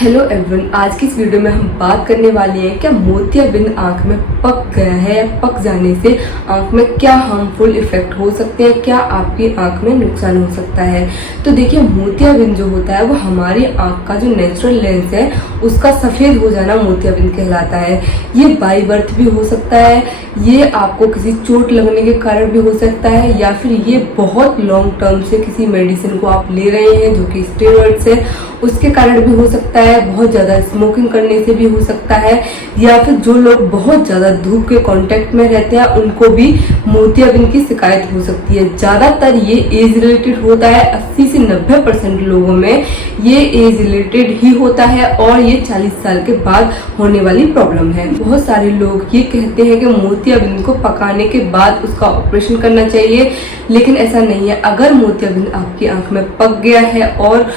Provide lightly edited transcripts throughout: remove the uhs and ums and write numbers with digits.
Hello everyone, आज की इस वीडियो में हम बात करने वाले हैं क्या मोतियाबिंद आंख में पक गया है या पक जाने से आंख में क्या हार्मफुल इफेक्ट हो सकते हैं, क्या आपकी आंख में नुकसान हो सकता है। तो देखिए, मोतियाबिंद जो होता है वो हमारी आंख का जो नेचुरल लेंस है उसका सफ़ेद हो जाना मोतियाबिंद कहलाता है। ये बाई बर्थ भी हो सकता है, ये आपको किसी चोट लगने के कारण भी हो सकता है, या फिर ये बहुत लॉन्ग टर्म से किसी मेडिसिन को आप ले रहे हैं जो कि स्टेरॉइड्स है उसके कारण भी हो सकता है, बहुत ज़्यादा स्मोकिंग करने से भी हो सकता है, या फिर जो लोग बहुत ज़्यादा धूप के कांटेक्ट में रहते हैं उनको भी मोतियाबिंद की शिकायत हो सकती है। ज़्यादातर ये एज रिलेटेड होता है, 80 से 90% लोगों में ये एज रिलेटेड ही होता है और ये 40 साल के बाद होने वाली प्रॉब्लम है। बहुत सारे लोग ये कहते हैं कि मोतियाबिंद को पकाने के बाद उसका ऑपरेशन करना चाहिए, लेकिन ऐसा नहीं है। अगर मोतियाबिंद आपकी आंख में पक गया है और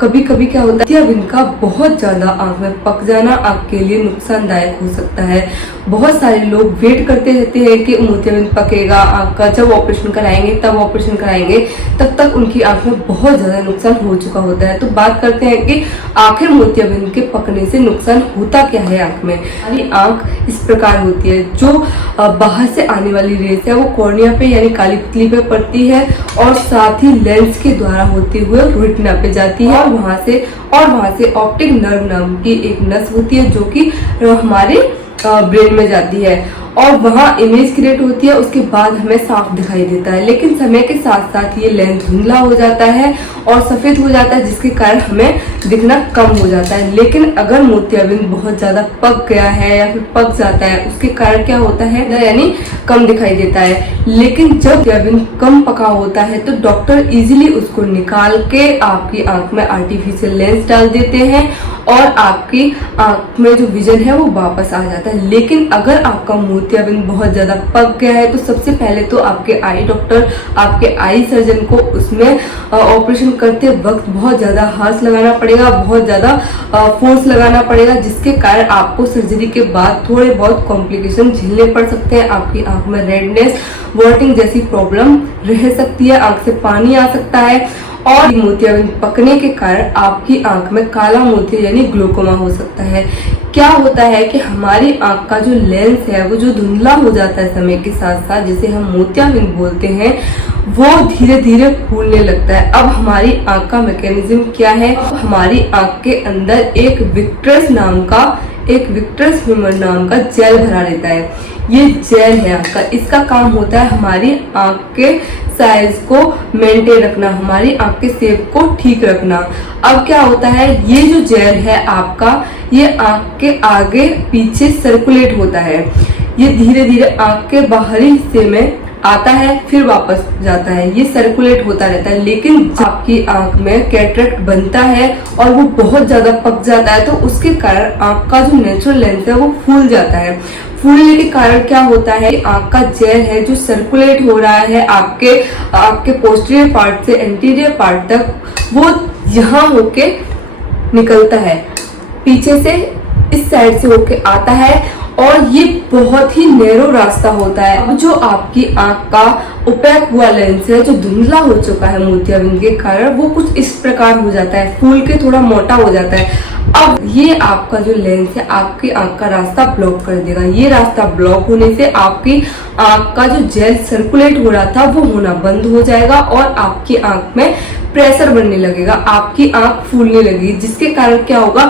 कभी कभी क्या होता है, मोतियाबिंद का बहुत ज्यादा आंख में पक जाना आपके लिए नुकसानदायक हो सकता है। बहुत सारे लोग वेट करते रहते हैं कि मोतियाबिंद पकेगा आंख का, जब ऑपरेशन कराएंगे तब ऑपरेशन कराएंगे, तब तक उनकी आंख में बहुत ज्यादा नुकसान हो चुका होता है। तो बात करते हैं कि आखिर मोतियाबिंद के पकने से नुकसान होता क्या है आंख में। हमारी आंख इस प्रकार होती है, जो बाहर से आने वाली रेस है वो कॉर्निया पे यानी काली पुतली पे पड़ती है और साथ ही लेंस के द्वारा होते हुए रेटिना पे जाती है और वहां से ऑप्टिक नर्व नाम की एक नस होती है जो कि हमारे ब्रेन में जाती है और वहाँ इमेज क्रिएट होती है। उसके बाद हमें साफ दिखाई देता है, लेकिन समय के साथ साथ ये लेंस धुंधला हो जाता है और सफेद हो जाता है, जिसके कारण हमें दिखना कम हो जाता है। लेकिन अगर मोतियाबिंद बहुत ज्यादा पक गया है या फिर पक जाता है, उसके कारण क्या होता है, यानी कम दिखाई देता है। लेकिन जब मोतियाबिंद कम पका होता है तो डॉक्टर इजीली उसको निकाल के आपकी आंख में आर्टिफिशियल लेंस डाल देते हैं और आपकी आंख में जो विजन है वो वापस आ जाता है। लेकिन अगर आपका मोतियाबिंद बहुत ज्यादा पक गया है तो सबसे पहले तो आपके आई डॉक्टर, आपके आई सर्जन को उसमें ऑपरेशन करते वक्त बहुत ज्यादा हाथ लगाना पड़ेगा, बहुत ज्यादा फोर्स लगाना पड़ेगा, जिसके कारण आपको सर्जरी के बाद थोड़े बहुत कॉम्प्लिकेशन झेलने पड़ सकते हैं। आपकी आंख में रेडनेस, वॉटिंग जैसी प्रॉब्लम रह सकती है, आंख से पानी आ सकता है और मोतियाबिंद पकने के कारण आपकी आंख में काला मोतिया यानी ग्लोकोमा हो सकता है। क्या होता है कि हमारी आंख का जो लेंस है वो जो धुंधला हो जाता है समय के साथ साथ, जिसे हम मोतियाबिंद बोलते हैं, वो धीरे धीरे फूलने लगता है। अब हमारी आंख का मैकेनिज्म क्या है, हमारी आंख के अंदर एक विट्रस ह्यूमर नाम का जेल भरा रहता है। ये जेल है आंख का, इसका काम होता है हमारी आंख के साइज को मेंटेन रखना, हमारी आंख के शेप को ठीक रखना। अब क्या होता है, ये जो जेल है आपका, ये आंख के आगे पीछे सर्कुलेट होता है। ये धीरे धीरे आंख के बाहरी हिस्से में आता है फिर वापस जाता है, ये सर्कुलेट होता रहता है। लेकिन जब आपकी आंख में कैटरेक्ट बनता है और वो बहुत ज्यादा पक जाता है तो उसके कारण आंख का जो नेचुरल लेंस है वो फूल जाता है। फूलने के कारण क्या होता है, आंख का जेल है जो सर्कुलेट हो रहा है आपके पोस्टीरियर पार्ट से एंटीरियर पार्ट तक, वो यहाँ होके निकलता है, पीछे से इस साइड से होके आता है और ये बहुत ही नैरो रास्ता होता है। अब जो आपकी आंख का ओपेक हुआ लेंस है जो धुंधला हो चुका है मोतियाबिंद के कारण, वो कुछ इस प्रकार हो जाता है, फूल के थोड़ा मोटा हो जाता है। अब ये आपका जो लेंस है आपकी आंख का रास्ता ब्लॉक कर देगा। ये रास्ता ब्लॉक होने से आपकी आंख का जो जेल सर्कुलेट हो रहा था वो होना बंद हो जाएगा और आपकी आंख में प्रेशर बनने लगेगा, आपकी आंख फूलने लगेगी, जिसके कारण क्या होगा,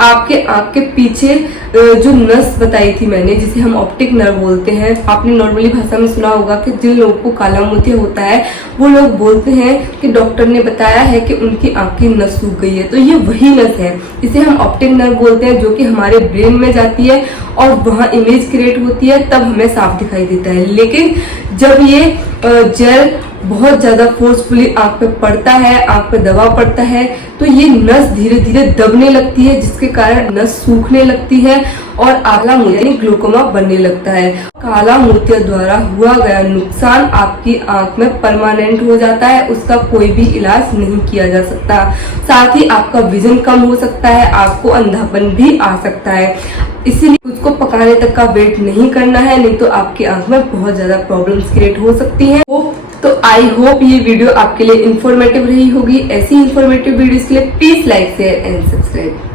आपके आंख के पीछे जो नस बताई थी मैंने, जिसे हम ऑप्टिक नर्व बोलते हैं, आपने नॉर्मली भाषा में सुना होगा कि जिन लोगों को काला मोतिया होता है वो लोग बोलते हैं कि डॉक्टर ने बताया है कि उनकी आंख की नस सूख गई है। तो ये वही नस है, इसे हम ऑप्टिक नर्व बोलते हैं, जो कि हमारे ब्रेन में जाती है और वहाँ इमेज क्रिएट होती है, तब हमें साफ दिखाई देता है। लेकिन जब ये जेल बहुत ज्यादा फोर्सफुली आंख पे पड़ता है, आंख पे दबाव पड़ता है, तो ये नस धीरे धीरे दबने लगती है, जिसके कारण नस सूखने लगती है और काला मोतिया यानी ग्लोकोमा बनने लगता है। काला मोतिया द्वारा हुआ गया नुकसान आपकी आंख में परमानेंट हो जाता है, उसका कोई भी इलाज नहीं किया जा सकता। साथ ही आपका विजन कम हो सकता है, आपको अंधापन भी आ सकता है। इसीलिए उसको पकाने तक का वेट नहीं करना है, नहीं तो आपकी आंख में बहुत ज्यादा प्रॉब्लम्स क्रिएट हो सकती हैं। तो आई होप ये वीडियो आपके लिए इन्फॉर्मेटिव रही होगी। ऐसी इन्फॉर्मेटिव वीडियोस के लिए please like share and subscribe.